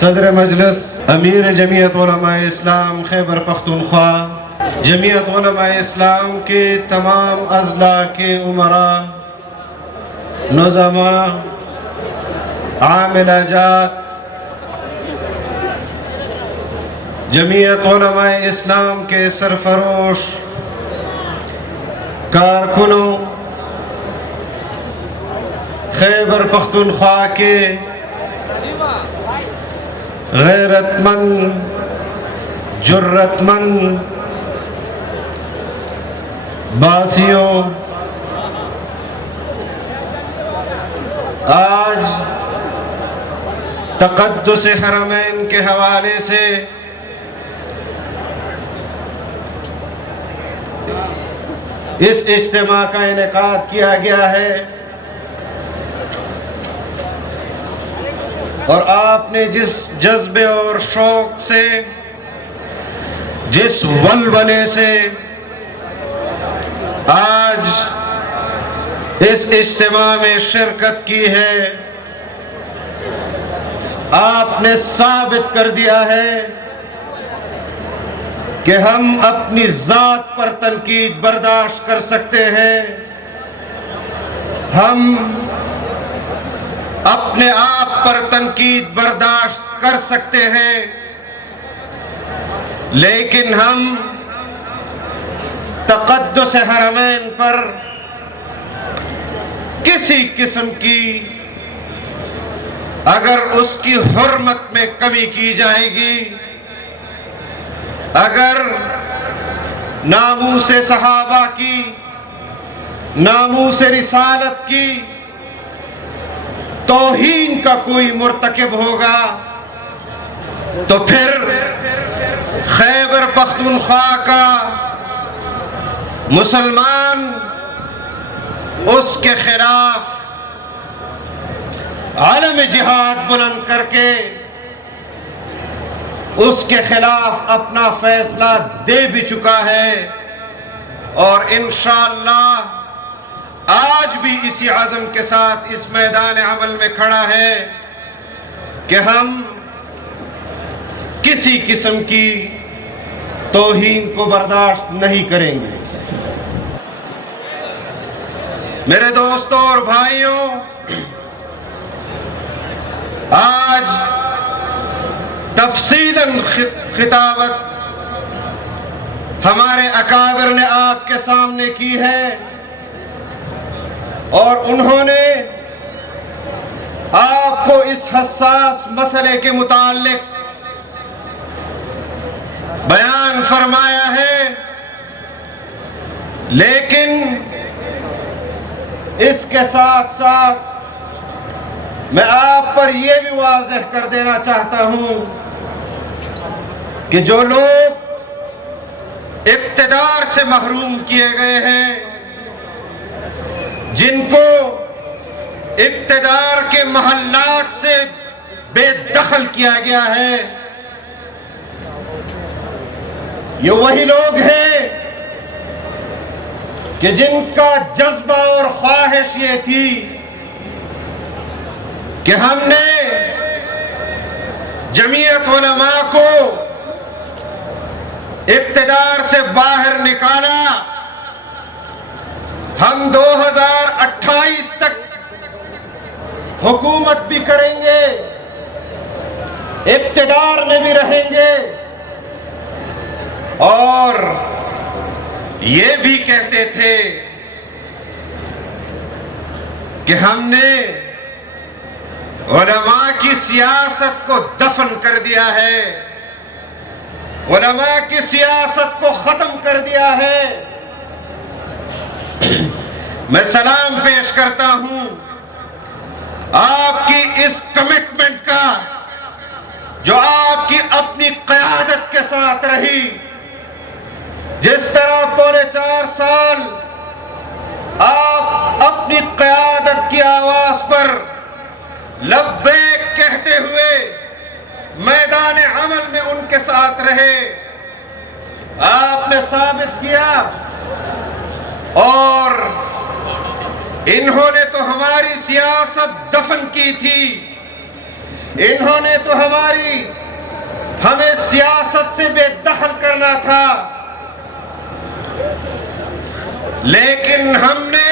صدر مجلس امیر جمعیت علماء اسلام خیبر پختونخوا، جمعیت علماء اسلام کے تمام اضلاع کے امراء، نظماء، عاملہ جات، جمعیت علماء اسلام کے سرفروش، کارکنوں، خیبر پختونخوا کے غیرت مند، جرت مند باسیوں، آج تقدس حرمین کے حوالے سے اس اجتماع کا انعقاد کیا گیا ہے، اور آپ نے جس جذبے اور شوق سے، جس ولولے سے آج اس اجتماع میں شرکت کی ہے، آپ نے ثابت کر دیا ہے کہ ہم اپنی ذات پر تنقید برداشت کر سکتے ہیں، ہم اپنے آپ پر تنقید برداشت کر سکتے ہیں، لیکن ہم تقدس حرمین پر کسی قسم کی اگر اس کی حرمت میں کمی کی جائے گی، اگر ناموس صحابہ کی، ناموس رسالت کی توہین کا کوئی مرتکب ہوگا تو پھر خیبر پختونخوا کا مسلمان اس کے خلاف عالم جہاد بلند کر کے اس کے خلاف اپنا فیصلہ دے بھی چکا ہے، اور انشاءاللہ آج بھی اسی عزم کے ساتھ اس میدان عمل میں کھڑا ہے کہ ہم کسی قسم کی توہین کو برداشت نہیں کریں گے۔ میرے دوستوں اور بھائیوں، آج تفصیلاً خطابت ہمارے اکابر نے آپ کے سامنے کی ہے، اور انہوں نے آپ کو اس حساس مسئلے کے متعلق بیان فرمایا ہے، لیکن اس کے ساتھ ساتھ میں آپ پر یہ بھی واضح کر دینا چاہتا ہوں کہ جو لوگ اقتدار سے محروم کیے گئے ہیں، جن کو اقتدار کے محلات سے بے دخل کیا گیا ہے، یہ وہی لوگ ہیں کہ جن کا جذبہ اور خواہش یہ تھی کہ ہم نے جمعیت علماء کو اقتدار سے باہر نکالا، ہم 2028 تک حکومت بھی کریں گے، اقتدار میں بھی رہیں گے، اور یہ بھی کہتے تھے کہ ہم نے علماء کی سیاست کو دفن کر دیا ہے، علماء کی سیاست کو ختم کر دیا ہے۔ میں سلام پیش کرتا ہوں آپ کی اس کمٹمنٹ کا جو آپ کی اپنی قیادت کے ساتھ رہی، جس طرح پورے 4 سال آپ اپنی قیادت کی آواز پر لبیک کہتے ہوئے میدان عمل میں ان کے ساتھ رہے، آپ نے ثابت کیا اور انہوں نے تو ہماری سیاست دفن کی تھی، انہوں نے تو ہمیں سیاست سے بے دخل کرنا تھا، لیکن ہم نے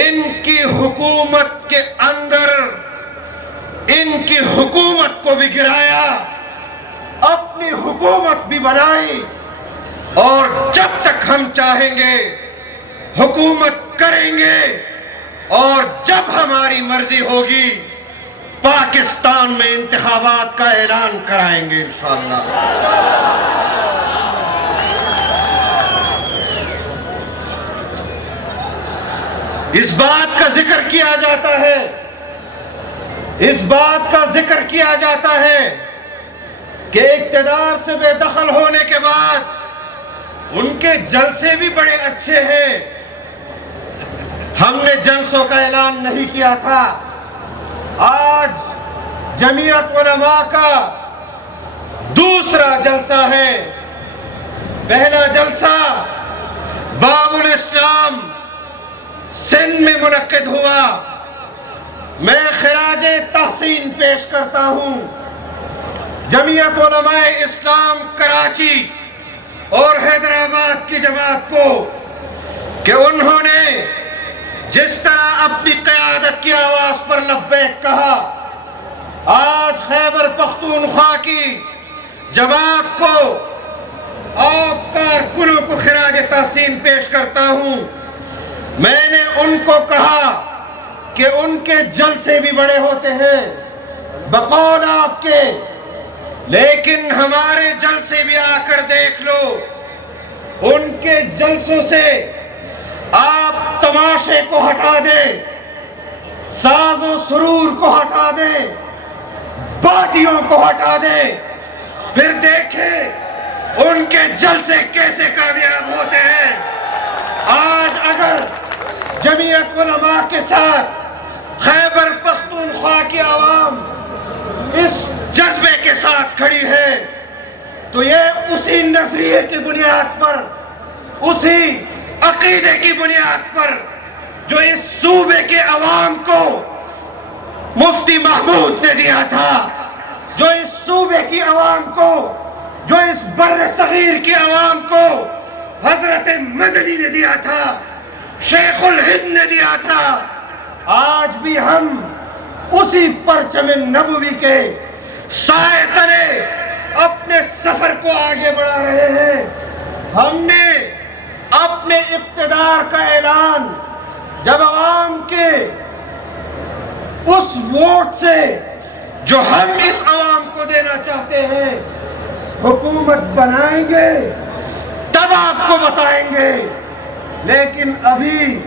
ان کی حکومت کے اندر ان کی حکومت کو بھی گرایا، اپنی حکومت بھی بنائی، اور جب تک ہم چاہیں گے حکومت کریں گے، اور جب ہماری مرضی ہوگی پاکستان میں انتخابات کا اعلان کرائیں گے انشاءاللہ۔ اس بات کا ذکر کیا جاتا ہے، اس بات کا ذکر کیا جاتا ہے کہ اقتدار سے بے دخل ہونے کے بعد ان کے جلسے بھی بڑے اچھے ہیں۔ ہم نے جلسوں کا اعلان نہیں کیا تھا، آج جمعیت علماء کا دوسرا جلسہ ہے۔ پہلا جلسہ باب الاسلام سندھ میں منعقد ہوا۔ میں خراج تحسین پیش کرتا ہوں جمعیت علماء اسلام کراچی اور حیدرآباد کی جماعت کو کہ انہوں نے جس طرح اپنی قیادت کی آواز پر لبیک کہا، آج خیبر پختونخوا کی جماعت کو آپ کارکنوں کو خراج تحسین پیش کرتا ہوں۔ میں نے ان کو کہا کہ ان کے جلسے بھی بڑے ہوتے ہیں بقول آپ کے، لیکن ہمارے جلسے بھی آ کر دیکھ لو۔ ان کے جلسوں سے آپ تماشے کو ہٹا دیں، ساز و سرور کو ہٹا دیں، پارٹیوں کو ہٹا دیں، پھر دیکھیں ان کے جلسے کیسے کامیاب ہوتے ہیں۔ آج اگر جمعیت علماء کے ساتھ خیبر پختونخوا کی عوام اس جذبے کے ساتھ کھڑی ہے تو یہ اسی نظریے کی بنیاد پر، اسی عقیدے کی بنیاد پر جو اس صوبے کے عوام کو مفتی محمود نے دیا تھا، جو اس صوبے کی عوام کو، جو اس بر صغیر کی عوام کو حضرت مدنی نے دیا تھا، شیخ الہند نے دیا تھا، آج بھی ہم اسی پرچم نبوی کے سائے تلے اپنے سفر کو آگے بڑھا رہے ہیں۔ ہم نے اپنے اقتدار کا اعلان جب عوام کے اس ووٹ سے جو ہم اس عوام کو دینا چاہتے ہیں حکومت بنائیں گے تب آپ کو بتائیں گے، لیکن ابھی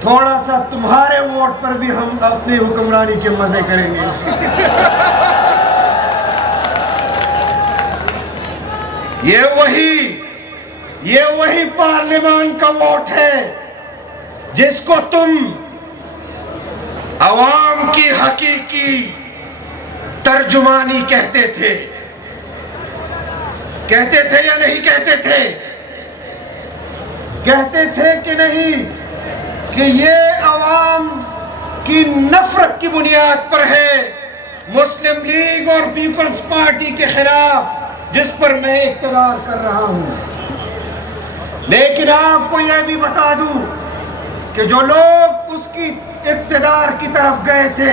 تھوڑا سا تمہارے ووٹ پر بھی ہم اپنی حکمرانی کے مزے کریں گے۔ یہ وہی پارلیمان کا ووٹ ہے جس کو تم عوام کی حقیقی ترجمانی کہتے تھے یا نہیں کہتے تھے؟ کہتے تھے کہ نہیں کہ یہ عوام کی نفرت کی بنیاد پر ہے مسلم لیگ اور پیپلز پارٹی کے خلاف جس پر میں اقتدار کر رہا ہوں۔ لیکن آپ کو یہ بھی بتا دوں کہ جو لوگ اس کی اقتدار کی طرف گئے تھے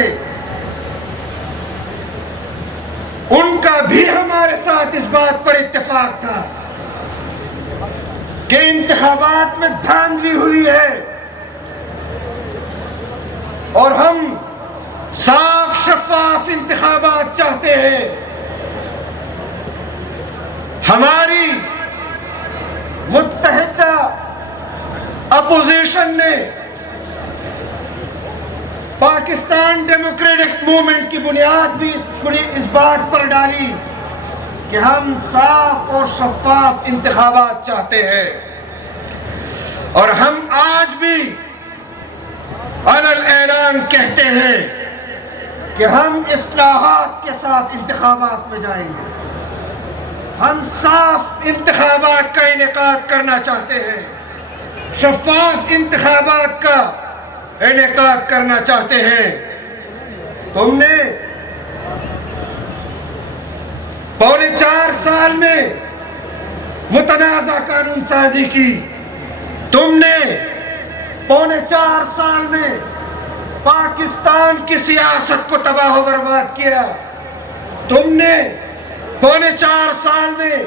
ان کا بھی ہمارے ساتھ اس بات پر اتفاق تھا کہ انتخابات میں دھاندلی ہوئی ہے اور ہم صاف شفاف انتخابات چاہتے ہیں۔ ہماری متحدہ اپوزیشن نے پاکستان ڈیموکریٹک موومنٹ کی بنیاد بھی اس بات پر ڈالی کہ ہم صاف اور شفاف انتخابات چاہتے ہیں، اور ہم آج بھی علی الاعلان کہتے ہیں کہ ہم اصلاحات کے ساتھ انتخابات میں جائیں گے، ہم صاف انتخابات کا انعقاد کرنا چاہتے ہیں، شفاف انتخابات کا انعقاد کرنا چاہتے ہیں۔ تم نے پونے 4 سال میں متنازع قانون سازی کی، تم نے پونے 4 سال میں پاکستان کی سیاست کو تباہ و برباد کیا، تم نے پونے 4 سال میں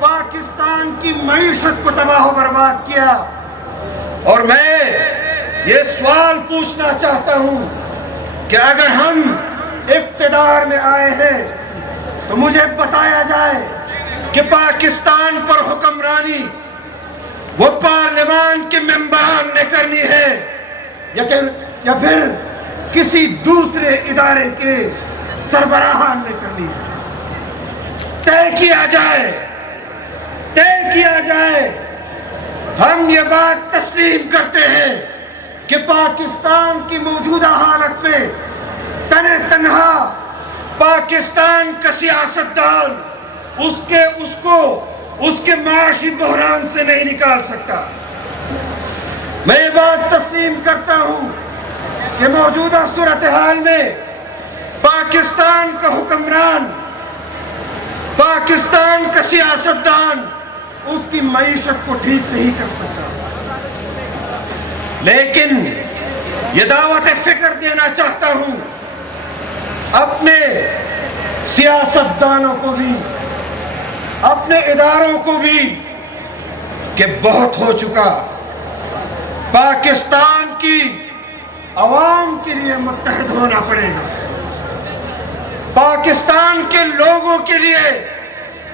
پاکستان کی معیشت کو تباہ و برباد کیا۔ اور میں یہ سوال پوچھنا چاہتا ہوں کہ اگر ہم اقتدار میں آئے ہیں تو مجھے بتایا جائے کہ پاکستان پر حکمرانی وہ پارلیمان کے ممبران نے کرنی ہے یا پھر کسی دوسرے ادارے کے سربراہان نے کرنی ہے۔ طے کیا جائے۔ ہم یہ بات تسلیم کرتے ہیں کہ پاکستان کی موجودہ حالت میں تنہا پاکستان کا سیاستدان اس کے معاشی بحران سے نہیں نکال سکتا۔ میں یہ بات تسلیم کرتا ہوں کہ موجودہ صورتحال میں پاکستان کا حکمران، پاکستان کا سیاستدان اس کی معیشت کو ٹھیک نہیں کر سکتا۔ لیکن یہ دعوت فکر دینا چاہتا ہوں اپنے سیاستدانوں کو بھی، اپنے اداروں کو بھی، کہ بہت ہو چکا۔ پاکستان کی عوام کے لیے متحد ہونا پڑے گا، پاکستان کے لوگوں کے لیے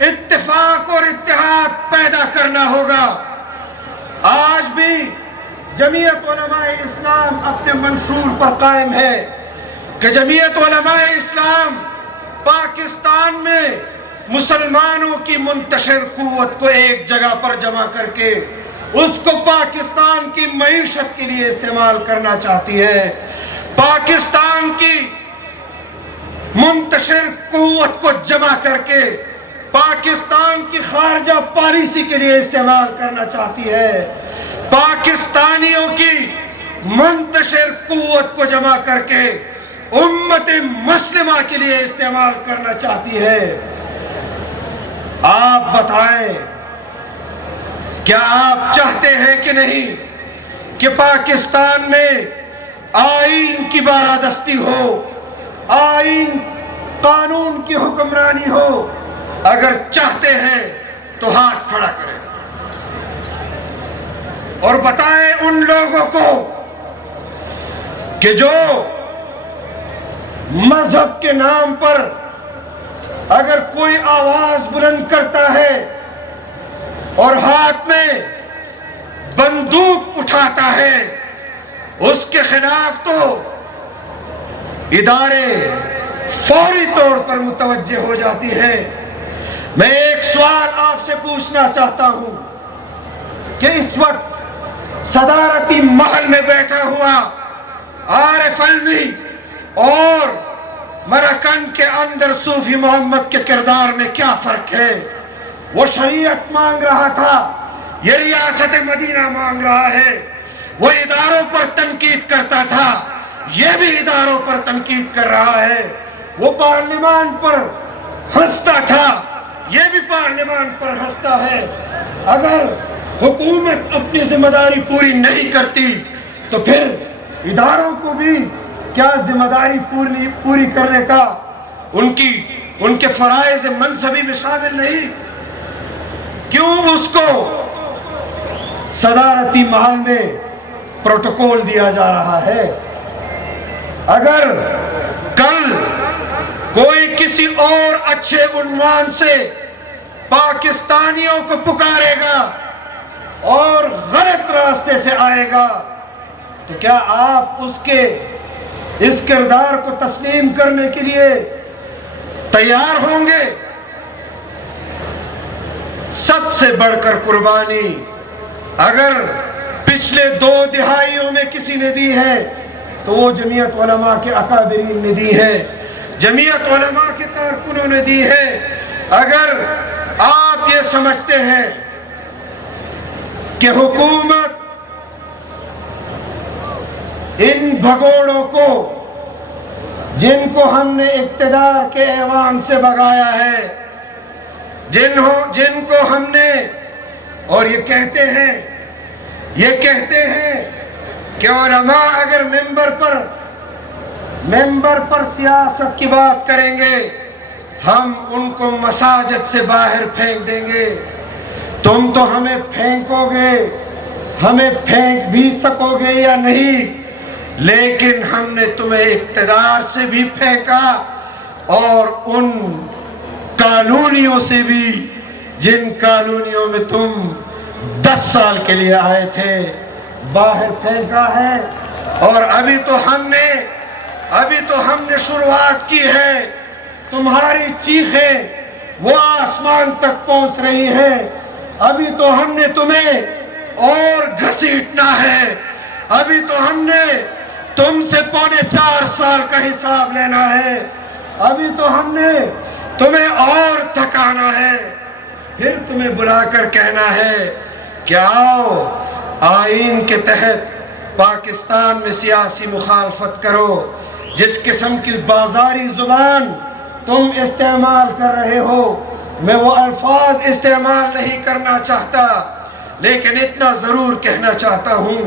اتفاق اور اتحاد پیدا کرنا ہوگا۔ آج بھی جمعیت علماء اسلام اپنے منشور پر قائم ہے کہ جمعیت علماء اسلام پاکستان میں مسلمانوں کی منتشر قوت کو ایک جگہ پر جمع کر کے اس کو پاکستان کی معیشت کے لیے استعمال کرنا چاہتی ہے، پاکستان کی منتشر قوت کو جمع کر کے پاکستان کی خارجہ پالیسی کے لیے استعمال کرنا چاہتی ہے، پاکستانیوں کی منتشر قوت کو جمع کر کے امت مسلمہ کے لیے استعمال کرنا چاہتی ہے۔ آپ بتائیں، کیا آپ چاہتے ہیں کہ نہیں کہ پاکستان میں آئین کی بالادستی ہو، آئین قانون کی حکمرانی ہو؟ اگر چاہتے ہیں تو ہاتھ کھڑا کریں اور بتائیں ان لوگوں کو کہ جو مذہب کے نام پر اگر کوئی آواز بلند کرتا ہے اور ہاتھ میں بندوق اٹھاتا ہے، اس کے خلاف تو ادارے فوری طور پر متوجہ ہو جاتی ہے۔ میں ایک سوال آپ سے پوچھنا چاہتا ہوں کہ اس وقت صدارتی محل میں بیٹھا ہوا عارف علوی اور مراکن کے اندر صوفی محمد کے کردار میں کیا فرق ہے؟ وہ شریعت مانگ رہا تھا، یہ ریاست مدینہ مانگ رہا ہے، وہ اداروں پر تنقید کرتا تھا، یہ بھی اداروں پر تنقید کر رہا ہے، وہ پارلیمان پر ہنستا تھا، یہ بھی پارلیمان پر ہنستا ہے۔ اگر حکومت اپنی ذمہ داری پوری نہیں کرتی تو پھر اداروں کو بھی کیا ذمہ داری پوری کرنے کا ان کے فرائض منصبی میں شامل نہیں؟ کیوں اس کو صدارتی محل میں پروٹوکول دیا جا رہا ہے؟ اگر کل کوئی کسی اور اچھے عنوان سے پاکستانیوں کو پکارے گا اور غلط راستے سے آئے گا تو کیا آپ اس کردار کو تسلیم کرنے کے لیے تیار ہوں گے؟ سب سے بڑھ کر قربانی اگر پچھلے 2 دہائیوں میں کسی نے دی ہے تو وہ جمعیت علماء کے اکابرین نے دی ہے، جمعیت علماء کے کارکنوں نے دی ہے۔ اگر آپ یہ سمجھتے ہیں کہ حکومت ان بھگوڑوں کو جن کو ہم نے اقتدار کے ایوان سے بھگایا ہے، جن کو ہم نے، اور یہ کہتے ہیں کہ علماء اگر ممبر پر سیاست کی بات کریں گے ہم ان کو مساجد سے باہر پھینک دیں گے۔ تم تو ہمیں پھینکو گے، ہمیں پھینک بھی سکو گے یا نہیں، لیکن ہم نے تمہیں اقتدار سے بھی پھینکا اور ان کالونیوں سے بھی جن کالونیوں میں تم 10 سال کے لیے آئے تھے باہر پھینکا ہے۔ اور ابھی تو ہم نے شروعات کی ہے۔ تمہاری چیخیں وہ آسمان تک پہنچ رہی ہیں، ابھی تو ہم نے تمہیں اور گھسیٹنا ہے، ابھی تو ہم نے تم سے 4.25 سال کا حساب لینا ہے، ابھی تو ہم نے تمہیں اور تھکانا ہے، پھر تمہیں بلا کر کہنا ہے کہ آؤ آئین کے تحت پاکستان میں سیاسی مخالفت کرو۔ جس قسم کی بازاری زبان تم استعمال کر رہے ہو، میں وہ الفاظ استعمال نہیں کرنا چاہتا، لیکن اتنا ضرور کہنا چاہتا ہوں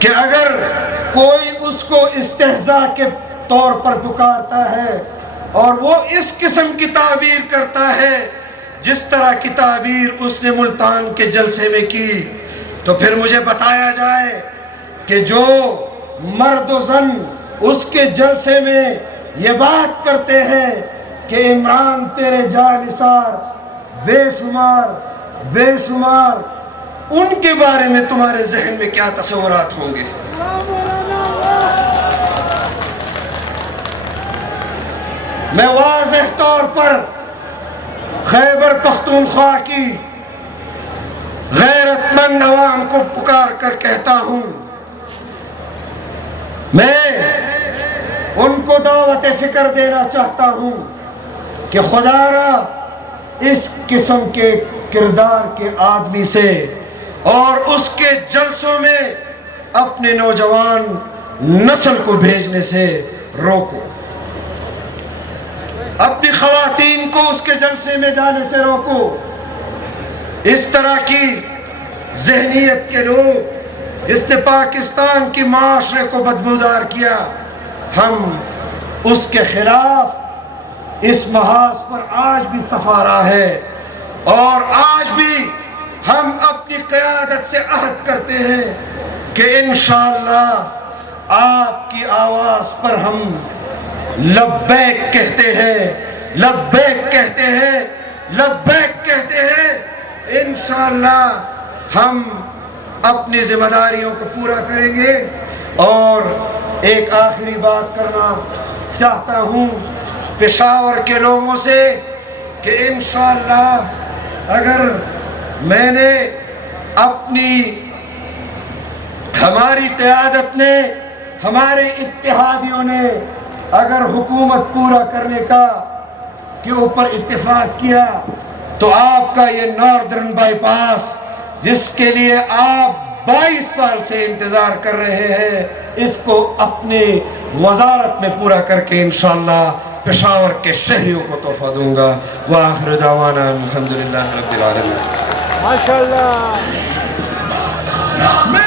کہ اگر کوئی اس کو استہزاء کے طور پر پکارتا ہے اور وہ اس قسم کی تعبیر کرتا ہے جس طرح کی تعبیر اس نے ملتان کے جلسے میں کی، تو پھر مجھے بتایا جائے کہ جو مرد و زن اس کے جلسے میں یہ بات کرتے ہیں کہ عمران تیرے جانثار بے شمار، ان کے بارے میں تمہارے ذہن میں کیا تصورات ہوں گے؟ میں واضح طور پر خیبر پختونخوا کی غیرت مند عوام کو پکار کر کہتا ہوں، میں ان کو دعوت فکر دینا چاہتا ہوں کہ خدا را اس قسم کے کردار کے آدمی سے اور اس کے جلسوں میں اپنے نوجوان نسل کو بھیجنے سے روکو، اپنی خواتین کو اس کے جلسے میں جانے سے روکو۔ اس طرح کی ذہنیت کے لوگ جس نے پاکستان کی معاشرے کو بدبودار کیا، ہم اس کے خلاف اس محاذ پر آج بھی صفارہ ہے، اور آج بھی ہم اپنی قیادت سے عہد کرتے ہیں کہ انشاءاللہ آپ کی آواز پر ہم لبیک کہتے ہیں، لبیک کہتے ہیں، لبیک کہتے ہیں۔ انشاءاللہ ہم اپنی ذمہ داریوں کو پورا کریں گے۔ اور ایک آخری بات کرنا چاہتا ہوں پشاور کے لوگوں سے کہ انشاءاللہ اگر میں نے ہماری قیادت نے، ہمارے اتحادیوں نے اگر حکومت پورا کرنے کے اوپر اتفاق کیا تو آپ کا یہ ناردرن بائی پاس جس کے لیے آپ 22 سال سے انتظار کر رہے ہیں، اس کو اپنی وزارت میں پورا کر کے انشاءاللہ پشاور کے شہریوں کو تحفہ دوں گا۔ وآخر دعوانا الحمدللہ رب العالمین۔ ماشاءاللہ۔